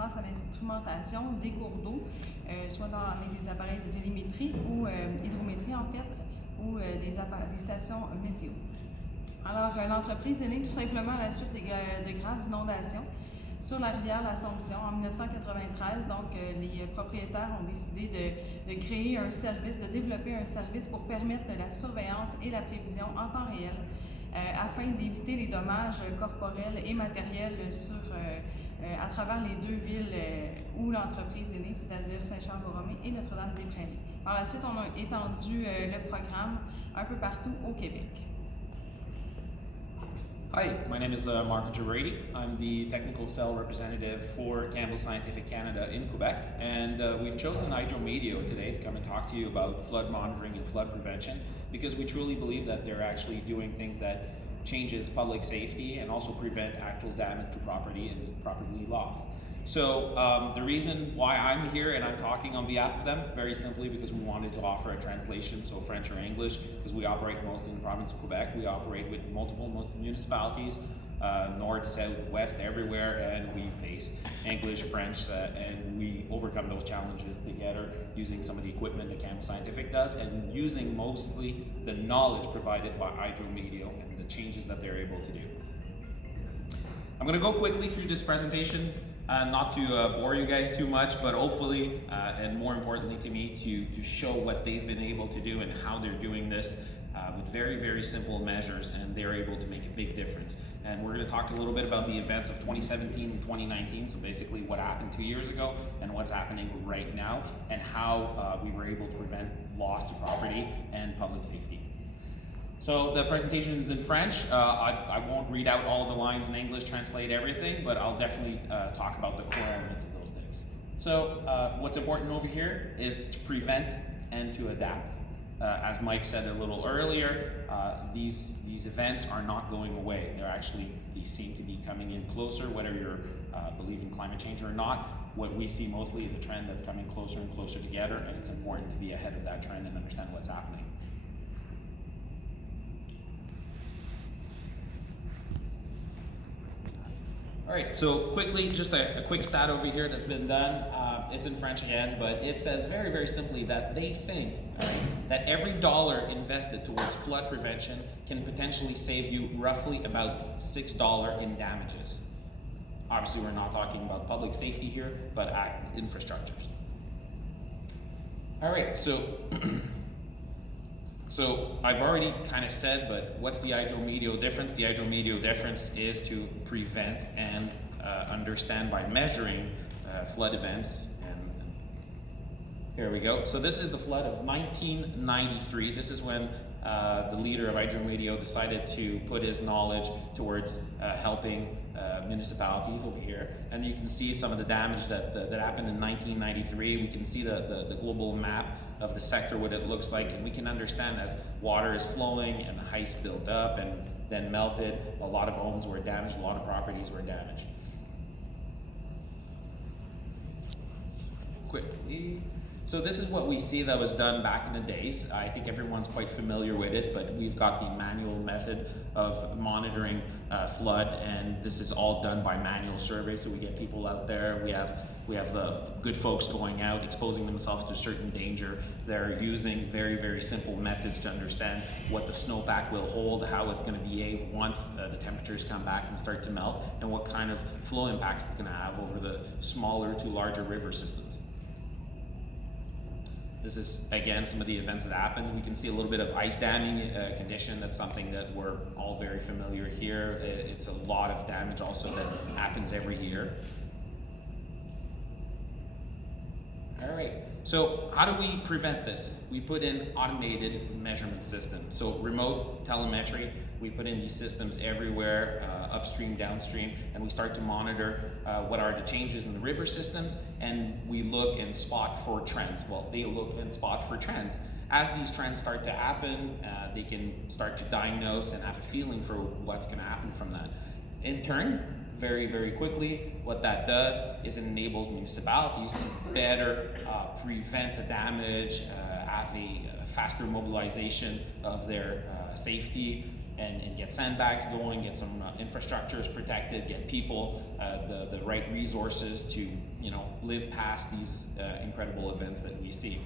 grâce à l'instrumentation des cours d'eau, soit avec des appareils de télémétrie ou hydrométrie en fait, ou des stations météo. Alors, l'entreprise est née tout simplement à la suite de graves inondations sur la rivière l'Assomption en 1993. Donc, les propriétaires ont décidé de créer un service, de développer un service pour permettre la surveillance et la prévision en temps réel afin d'éviter les dommages corporels et matériels à travers les deux villes où l'entreprise est née, c'est-à-dire Saint-Charles-Borromée et Notre-Dame-des-Prairies. Par la suite, on a étendu le programme un peu partout au Québec. Hi, my name is Mark Girardi. I'm the technical cell representative for Campbell Scientific Canada in Quebec, and we've chosen Hydrometeo today to come and talk to you about flood monitoring and flood prevention because we truly believe that they're actually doing things that changes public safety and also prevent actual damage to property and property loss. So the reason why I'm here and I'm talking on behalf of them, very simply because we wanted to offer a translation, so French or English, because we operate mostly in the province of Quebec. We operate with multiple municipalities, north, south, west, everywhere, and we face English, French, and we overcome those challenges together using some of the equipment that Campbell Scientific does and using mostly the knowledge provided by Hydrometeo and the changes that they're able to do. I'm going to go quickly through this presentation. Not to bore you guys too much, but hopefully, and more importantly to me, to show what they've been able to do and how they're doing this with very, very simple measures, and they're able to make a big difference. And we're going to talk a little bit about the events of 2017 and 2019, so basically what happened 2 years ago and what's happening right now, and how we were able to prevent loss to property and public safety. So the presentation is in French. I won't read out all the lines in English, translate everything, but I'll definitely talk about the core elements of those things. So what's important over here is to prevent and to adapt. As Mike said a little earlier, these events are not going away. They seem to be coming in closer, whether you believe in climate change or not. What we see mostly is a trend that's coming closer and closer together, and it's important to be ahead of that trend and understand what's happening. All right, so quickly, just a quick stat over here that's been done. It's in French again, but it says very, very simply that they think that every dollar invested towards flood prevention can potentially save you roughly about $6 in damages. Obviously, we're not talking about public safety here, but infrastructures. All right, so I've already kind of said, but what's the Hydrometeo difference? The Hydrometeo difference is to prevent and understand by measuring flood events. And here we go. So this is the flood of 1993. This is when the leader of Hydrometeo decided to put his knowledge towards helping municipalities over here, and you can see some of the damage that happened in 1993. We can see the global map of the sector, what it looks like, and we can understand as water is flowing and the ice built up and then melted, a lot of homes were damaged, a lot of properties were damaged. Quickly. So this is what we see that was done back in the days. I think everyone's quite familiar with it, but we've got the manual method of monitoring flood, and this is all done by manual survey. So we get people out there. We have the good folks going out, exposing themselves to certain danger. They're using very, very simple methods to understand what the snowpack will hold, how it's going to behave once the temperatures come back and start to melt, and what kind of flow impacts it's going to have over the smaller to larger river systems. This is, again, some of the events that happened. We can see a little bit of ice damming condition. That's something that we're all very familiar here. It's a lot of damage also that happens every year. All right, so how do we prevent this? We put in automated measurement systems. So remote telemetry, we put in these systems everywhere, upstream, downstream, and we start to monitor what are the changes in the river systems, and we look and spot for trends. Well, they look and spot for trends. As these trends start to happen, they can start to diagnose and have a feeling for what's gonna happen from that. In turn, very, very quickly, what that does is it enables municipalities to better prevent the damage, have a faster mobilization of their safety, and get sandbags going, get some infrastructures protected, get people the right resources to live past these incredible events that we see.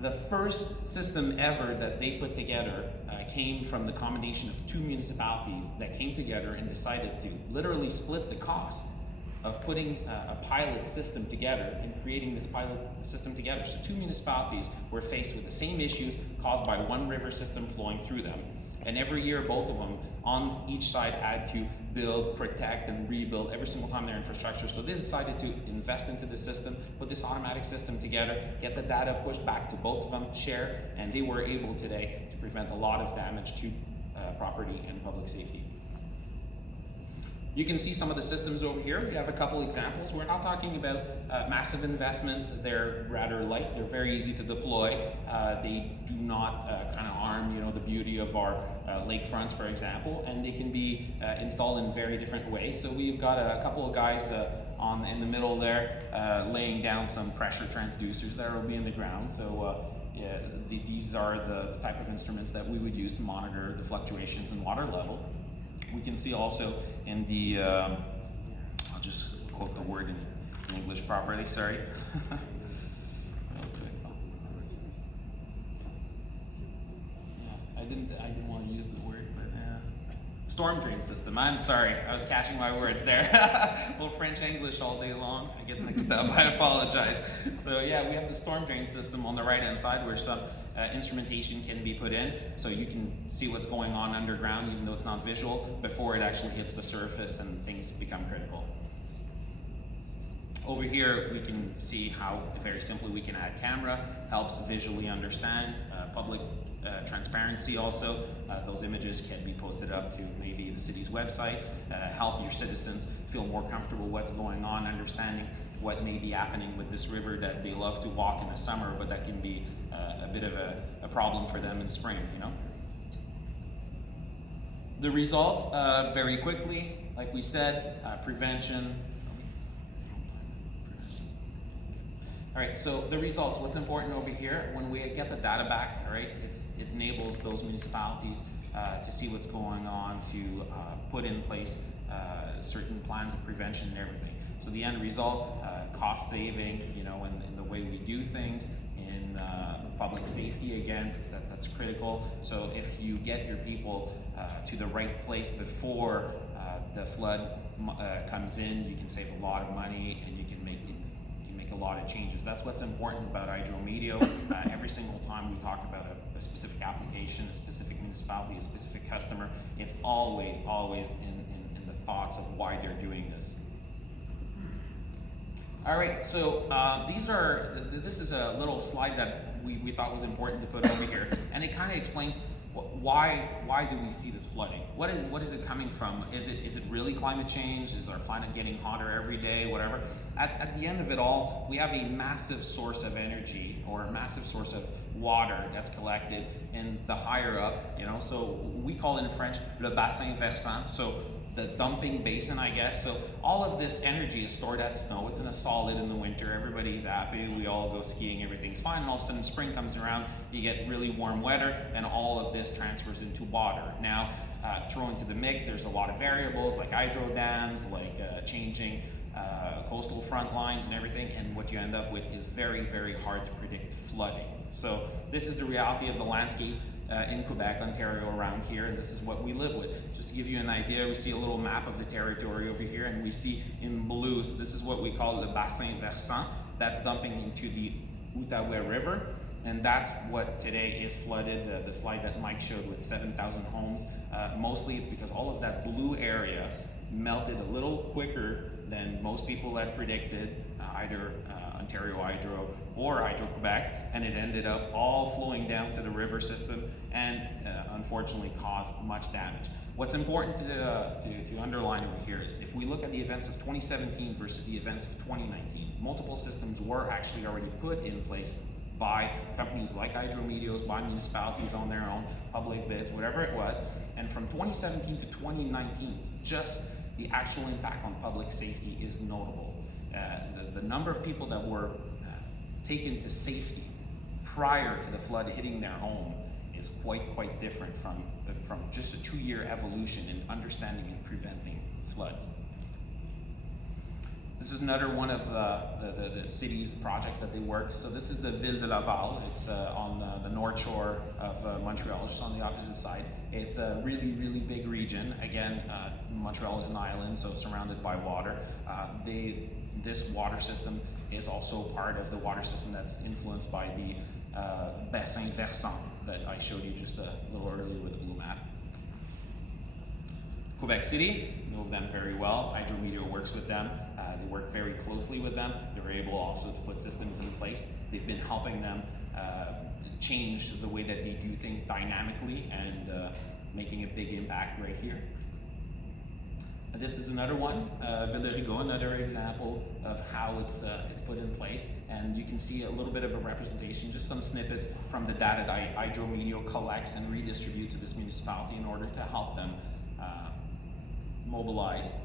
The first system ever that they put together came from the combination of two municipalities that came together and decided to literally split the cost of putting a pilot system together and creating this pilot system together. So two municipalities were faced with the same issues caused by one river system flowing through them. And every year, both of them on each side had to build, protect, and rebuild every single time their infrastructure. So they decided to invest into the system, put this automatic system together, get the data pushed back to both of them, share, and they were able today to prevent a lot of damage to property and public safety. You can see some of the systems over here. We have a couple examples. We're not talking about massive investments. They're rather light. They're very easy to deploy. They do not kind of harm, the beauty of our lakefronts, for example, and they can be installed in very different ways. So we've got a couple of guys in the middle there laying down some pressure transducers that will be in the ground. So these are the type of instruments that we would use to monitor the fluctuations in water level. We can see also in the, I'll just quote the word in English properly, sorry. I didn't want to use the word, but storm drain system. I'm sorry, I was catching my words there. A little French English all day long. I get mixed up. I apologize. So yeah, we have the storm drain system on the right hand side where some instrumentation can be put in, so you can see what's going on underground, even though it's not visual, before it actually hits the surface and things become critical. Over here, we can see how very simply we can add camera, helps visually understand, public transparency also. Those images can be posted up to maybe the city's website, help your citizens feel more comfortable what's going on, understanding what may be happening with this river that they love to walk in the summer, but that can be a bit of a problem for them in spring, The results, very quickly, like we said, prevention. All right, so the results, what's important over here, when we get the data back, all right, it enables those municipalities to see what's going on, to put in place certain plans of prevention and everything. So the end result, cost saving, in the way we do things, in public safety, again, that's critical. So if you get your people to the right place before the flood comes in, you can save a lot of money and you can make a lot of changes. That's what's important about hydrometeo. Every single time we talk about a specific application, a specific municipality, a specific customer, it's always in the thoughts of why they're doing this. All right, so this is a little slide that we thought was important to put over here, and it kind of explains why do we see this flooding? What is it coming from? Is it really climate change? Is our planet getting hotter every day? Whatever. At the end of it all, we have a massive source of energy or a massive source of water that's collected in the higher up. So we call it in French le bassin versant. So the dumping basin, I guess. So all of this energy is stored as snow. It's in a solid in the winter. Everybody's happy. We all go skiing. Everything's fine. And all of a sudden spring comes around. You get really warm weather and all of this transfers into water. Now, throw into the mix, there's a lot of variables like hydro dams, like changing coastal front lines and everything. And what you end up with is very, very hard to predict flooding. So this is the reality of the landscape in Quebec, Ontario, around here, and this is what we live with. Just to give you an idea, we see a little map of the territory over here, and we see in blue, so this is what we call the bassin versant, that's dumping into the Outaouais River, and that's what today is flooded, the slide that Mike showed with 7,000 homes. Mostly it's because all of that blue area melted a little quicker than most people had predicted, either Ontario Hydro or Hydro-Quebec, and it ended up all flowing down to the river system and unfortunately caused much damage. What's important to underline over here is if we look at the events of 2017 versus the events of 2019, multiple systems were actually already put in place by companies like hydrometeos, by municipalities on their own, public bids, whatever it was. And from 2017 to 2019, just the actual impact on public safety is notable. The number of people that were taken to safety prior to the flood hitting their home is quite different from just a 2-year evolution in understanding and preventing floods. This is another one of the city's projects that they worked. So this is the Ville de Laval. It's on the north shore of Montreal, just on the opposite side. It's a really big region. Again, Montreal is an island, so surrounded by water. This water system is also part of the water system that's influenced by the bassin versant that I showed you just a little earlier with the blue map. Quebec City, know them very well. Hydrometeo works with them. They work very closely with them. They were able also to put systems in place. They've been helping them change the way that they do things dynamically and making a big impact right here. This is another one, Ville-Rigaud, another example of how it's put in place. And you can see a little bit of a representation, just some snippets from the data that Hydrometeo collects and redistribute to this municipality in order to help them mobilize.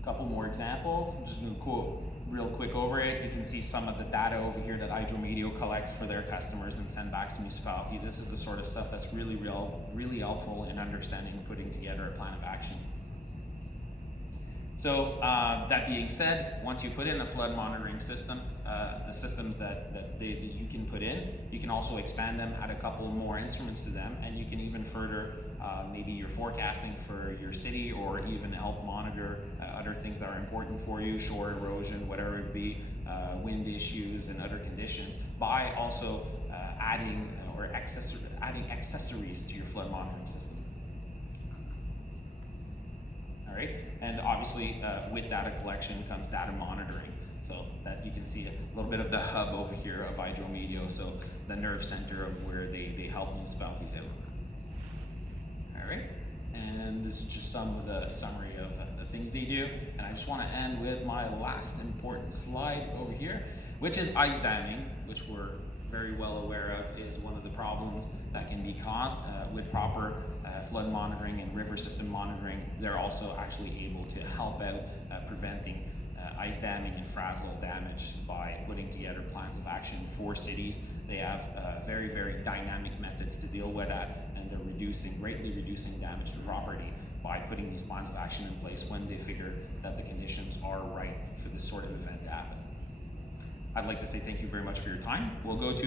A couple more examples. I'm just going to go real quick over it. You can see some of the data over here that Hydrometeo collects for their customers and send back to the municipality. This is the sort of stuff that's really helpful in understanding and putting together a plan of action. So that being said, once you put in a flood monitoring system, the systems that you can put in, you can also expand them, add a couple more instruments to them, and you can even further maybe your forecasting for your city, or even help monitor other things that are important for you, shore erosion, whatever it be, wind issues and other conditions, by also adding accessories to your flood monitoring system. All right, and obviously with data collection comes data monitoring. So that you can see a little bit of the hub over here of Hydrometeo, so the nerve center of where they help municipalities out. All right, and this is just some of the summary of the things they do. And I just want to end with my last important slide over here, which is ice damming, which we're very well aware of is one of the problems that can be caused with proper flood monitoring and river system monitoring. They're also actually able to help out preventing ice damming and frazzle damage by putting together plans of action for cities. They have very dynamic methods to deal with that, and they're greatly reducing damage to property by putting these plans of action in place when they figure that the conditions are right for this sort of event to happen. I'd like to say thank you very much for your time. We'll go to